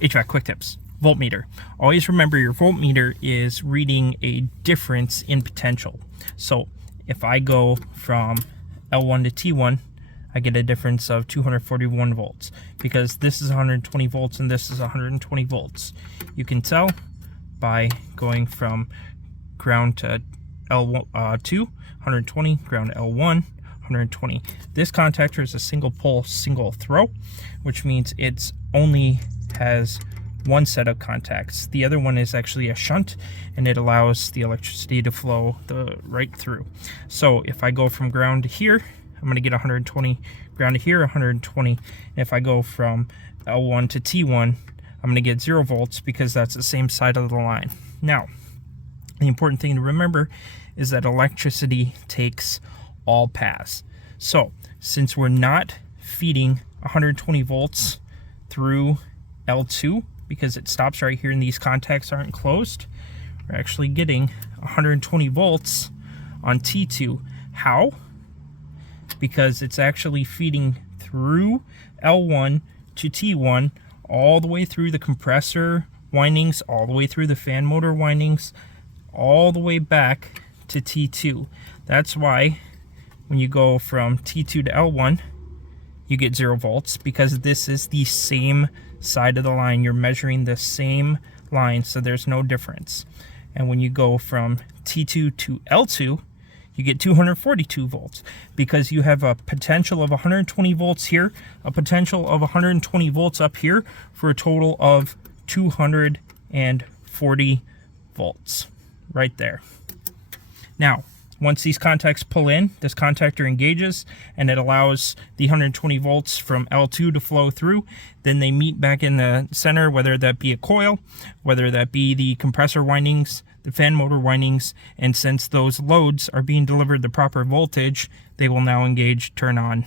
HVAC quick tips. Voltmeter. Always remember your voltmeter is reading a difference in potential. So if I go from L1 to T1, I get a difference of 241 volts because this is 120 volts and this is 120 volts. You can tell by going from ground to L2, 120, ground to L1, 120. This contactor is a single pole, single throw, which means it's only has one set of contacts. The other one is actually a shunt, and it allows the electricity to flow right through. So if I go from ground to here, I'm going to get 120, ground to here, 120. And if I go from L1 to T1, I'm going to get 0 volts because that's the same side of the line. Now, the important thing to remember is that electricity takes all paths. So since we're not feeding 120 volts through L2 because it stops right here and these contacts aren't closed, we're actually getting 120 volts on T2. How? Because it's actually feeding through L1 to T1 all the way through the compressor windings, all the way through the fan motor windings, all the way back to T2. That's why when you go from T2 to L1, you get 0 volts because this is the same side of the line. You're measuring the same line, so there's no difference. And when you go from T2 to L2, you get 242 volts because you have a potential of 120 volts here, a potential of 120 volts up here for a total of 240 volts right there. Now, once these contacts pull in, this contactor engages and it allows the 120 volts from L2 to flow through. Then they meet back in the center, whether that be a coil, whether that be the compressor windings, the fan motor windings, and since those loads are being delivered the proper voltage, they will now engage, turn on,